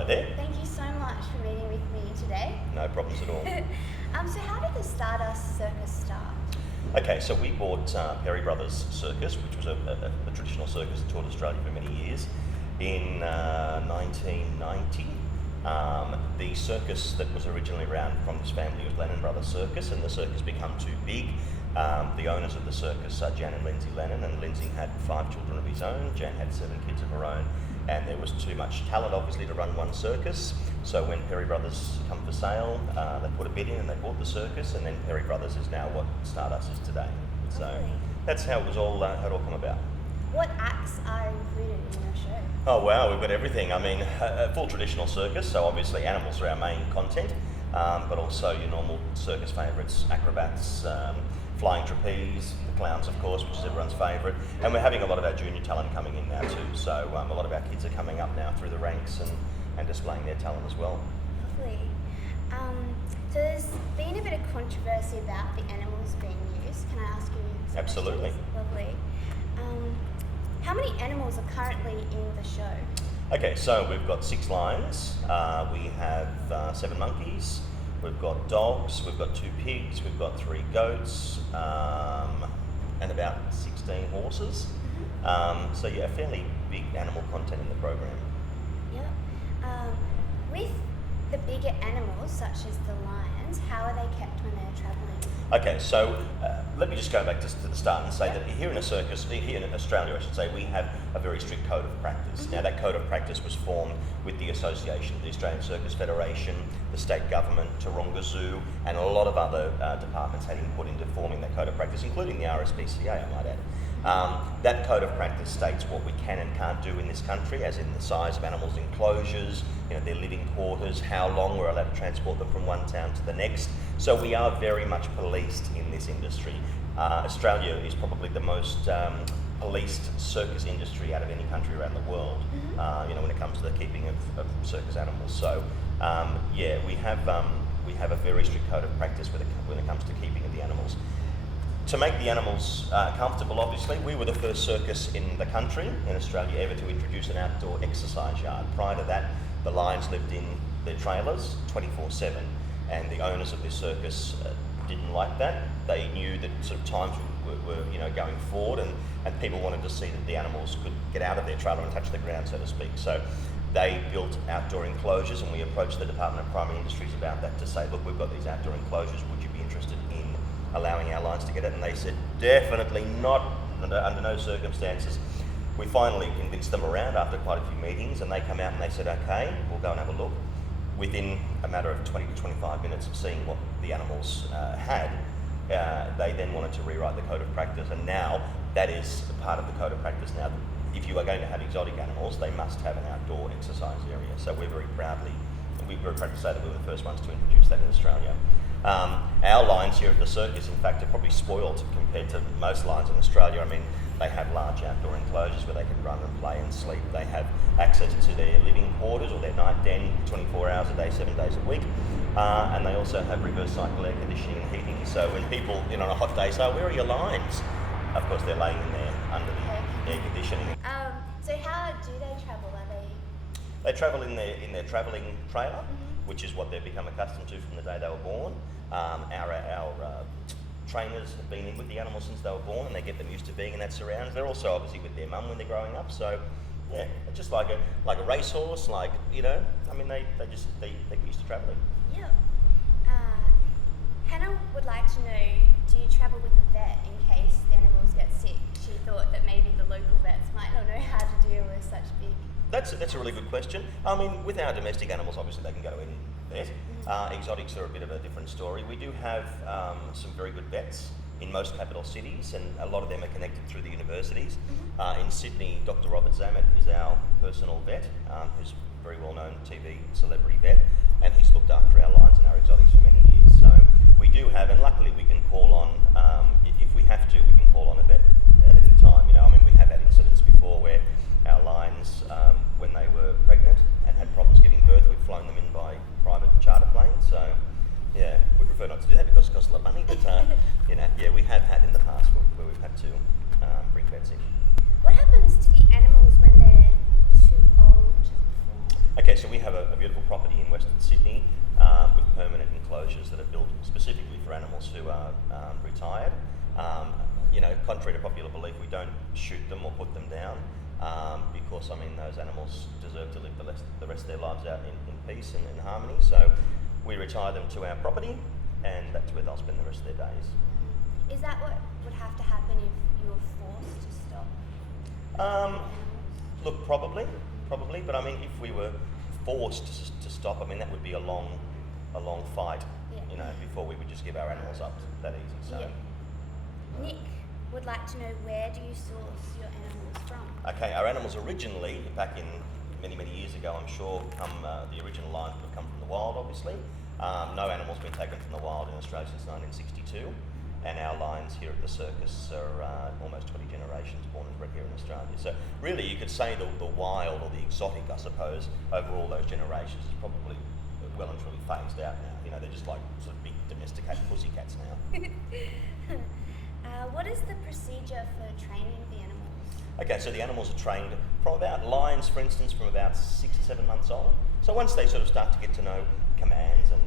Hello there. Thank you so much for meeting with me today. No problems at all. So how did the Stardust Circus start? Okay, so we bought Perry Brothers Circus, which was a traditional circus that toured Australia for many years, in 1990. The circus that was originally around from this family was Lennon Brothers Circus, and the circus became too big. The owners of the circus are Jan and Lindsay Lennon, and Lindsay had 5 children of his own, Jan had 7 kids of her own, and there was too much talent obviously to run one circus. So when Perry Brothers come for sale, they put a bid in and they bought the circus, and then Perry Brothers is now what Stardust is today. So that's how it was all how it all come about. What acts are included in your show? Oh wow, we've got everything. I mean, a full traditional circus, so obviously animals are our main content, but also your normal circus favourites, acrobats, flying trapeze, the clowns of course, which is everyone's favourite, and we're having a lot of our junior talent coming in now too, so a lot of our kids are coming up now through the ranks and displaying their talent as well. Lovely. So there's been a bit of controversy about the animals being used. Can I ask you some Absolutely. questions? Lovely. How many animals are currently in the show? Okay, so we've got 6 lions, we have 7 monkeys, we've got dogs, we've got 2 pigs, we've got 3 goats, and about 16 horses. So yeah, fairly big animal content in the program. Yep. With the bigger animals, such as the lions, how are they kept when they're travelling? Okay, so let me just go back to the start and say that here in a circus, here in Australia I should say, we have a very strict code of practice. Now that code of practice was formed with the association of the Australian Circus Federation, the state government, Taronga Zoo, and a lot of other departments had input into forming that code of practice, including the RSPCA, I might add. That code of practice states what we can and can't do in this country, as in the size of animals' enclosures, their living quarters, how long we're allowed to transport them from one town to the next. So we are very much policed in this industry. Australia is probably the most policed circus industry out of any country around the world, when it comes to the keeping of circus animals. So yeah, we have a very strict code of practice when it comes to keeping of the animals. To make the animals comfortable, obviously, we were the first circus in the country, in Australia, ever to introduce an outdoor exercise yard. Prior to that, the lions lived in their trailers 24/7, and the owners of this circus didn't like that. They knew that sort of times were going forward, and people wanted to see that the animals could get out of their trailer and touch the ground, so to speak. So they built outdoor enclosures, and we approached the Department of Primary Industries about that to say, look, we've got these outdoor enclosures, would you be interested in allowing our lions to get it? And they said, definitely not, under no circumstances. We finally convinced them around after quite a few meetings, and they come out and they said, okay, we'll go and have a look. Within a matter of 20 to 25 minutes of seeing what the animals had, they then wanted to rewrite the code of practice, and now that is part of the code of practice now. If you are going to have exotic animals, they must have an outdoor exercise area. So we're very proud to say that we were the first ones to introduce that in Australia. Our lions here at the circus, in fact, are probably spoiled compared to most lions in Australia. I mean, they have large outdoor enclosures where they can run and play and sleep. They have access to their living quarters or their night den 24 hours a day, 7 days a week. And they also have reverse cycle air conditioning and heating. So when people, on a hot day say, where are your lions? Of course, they're laying in there under the air conditioning. So how do they travel? They travel in their travelling trailer, which is what they've become accustomed to from the day they were born. Our trainers have been in with the animals since they were born, and they get them used to being in that surroundings. They're also obviously with their mum when they're growing up. So yeah, just like a racehorse, they get used to travelling. Yeah. Hannah would like to know, do you travel with a vet in case the animals get sick? She thought that maybe the local vets might not know how to deal with such big... That's a really good question. I mean, with our domestic animals, obviously they can go to any vet. Exotics are a bit of a different story. We do have some very good vets in most capital cities, and a lot of them are connected through the universities. In Sydney, Dr. Robert Zamet is our personal vet, who's a very well-known TV celebrity vet, and he's looked after our lions and our exotics for many years. So we do have, and luckily we can call on, if we have to, we can call on a vet at any time. We have had incidents before where our lions, when they were pregnant and had problems giving birth, we've flown them in by private charter planes. So yeah, we prefer not to do that because it costs a lot of money, but yeah, we have had in the past where we've had to bring vets in. What happens to the animals when they're too old? Okay, so we have a beautiful property in Western Sydney with permanent enclosures that are built specifically for animals who are retired. Contrary to popular belief, we don't shoot them or put them down because, I mean, those animals deserve to live the rest of their lives out in peace and in harmony. So we retire them to our property, and that's where they'll spend the rest of their days. Is that what would have to happen if you were forced to stop? Look, probably, but I mean, if we were forced to stop, I mean, that would be a long fight, before we would just give our animals up that easy. So. Yeah. Nick would like to know, where do you source your animals from? Okay, our animals originally, back in many years ago, I'm sure, the original lines would have come from the wild, obviously. No animal's been taken from the wild in Australia since 1962. And our lines here at the circus are almost 20 generations born and bred here in Australia. So really you could say the wild or the exotic, I suppose, over all those generations is probably well and truly phased out now. They're just like sort of big domesticated pussycats now. What is the procedure for training the animals? Okay, so the animals are trained from about, lions for instance, from about 6 or 7 months old. So once they sort of start to get to know commands, and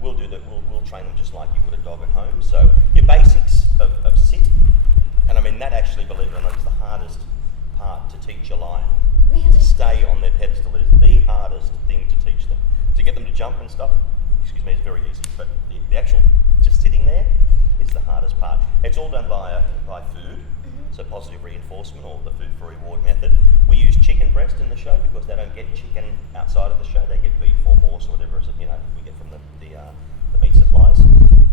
we'll do that. We'll train them just like you would a dog at home. So your basics of sit, and I mean that actually, believe it or not, is the hardest part to teach a lion. Really? To stay on their pedestal is the hardest thing to teach them. To get them to jump and stuff, is very easy, but the actual just sitting there is the hardest part. It's all done by food. So positive reinforcement, or the food for reward method. We use chicken breast in the show because they don't get chicken outside of the show. They get beef or horse or whatever we get from the meat suppliers.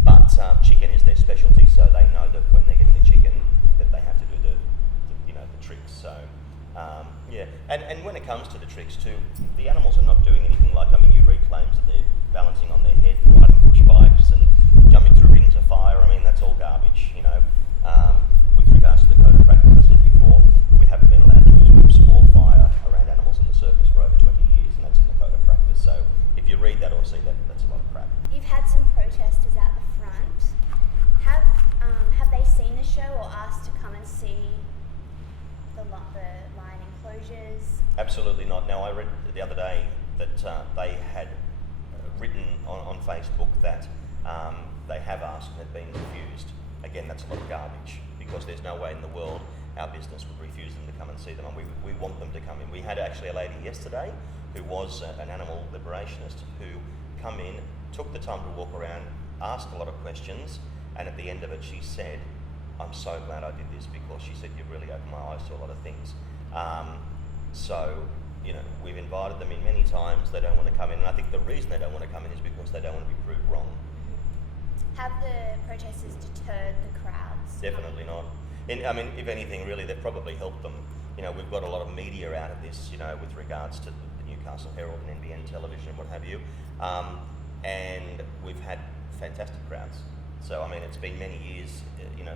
But chicken is their specialty, so they know that when they're getting the chicken, that they have to do the tricks. So and when it comes to the tricks too, the animals are not doing anything like, I mean, you read claims that they're balancing on their head, riding push bikes, and jumping through rings of fire. I mean, that's all garbage. With regards to the code of practice, I said before, we haven't been allowed to use whips or fire around animals in the circus for over 20 years, and that's in the code of practice. So if you read that or see that, that's a lot of crap. You've had some protesters out the front. Have they seen the show or asked to come and see the lion enclosures? Absolutely not. Now, I read the other day that they had written on Facebook that they have asked and have been refused. Again, that's a lot of garbage, because there's no way in the world our business would refuse them to come and see them, and we want them to come in. We had actually a lady yesterday who was an animal liberationist who come in, took the time to walk around, asked a lot of questions, and at the end of it she said, "I'm so glad I did this," because she said, "You've really opened my eyes to a lot of things." We've invited them in many times. They don't want to come in, and I think the reason they don't want to come in is because they don't want to be proved wrong. Have the protesters deterred the crowds? Definitely not. If anything, really, they've probably helped them. We've got a lot of media out of this, with regards to the Newcastle Herald and NBN television and what have you. And we've had fantastic crowds. So, it's been many years,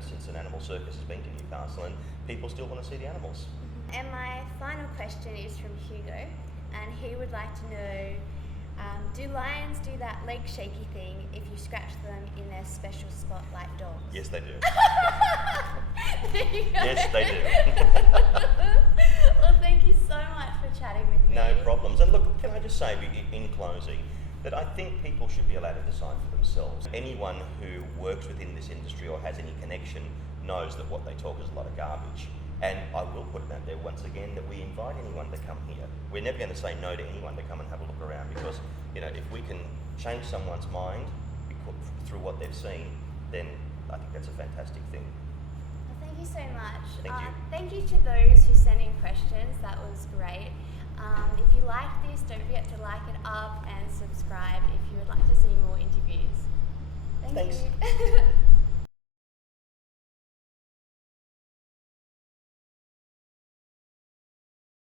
since an animal circus has been to Newcastle, and people still want to see the animals. And my final question is from Hugo, and he would like to know, do lions do that leg shaky thing if you scratch them in their special spot like dogs? Yes, they do. There you go. Yes, they do. Well, thank you so much for chatting with me. No problems. And look, can I just say in closing that I think people should be allowed to decide for themselves. Anyone who works within this industry or has any connection knows that what they talk is a lot of garbage. And I will put it out there once again that we invite anyone to come here. We're never going to say no to anyone to come and have a look around, because if we can change someone's mind through what they've seen, then I think that's a fantastic thing. Well, thank you so much. Thank you. Thank you to those who sent in questions. That was great. If you like this, don't forget to like it up and subscribe if you would like to see more interviews. Thank Thanks. you.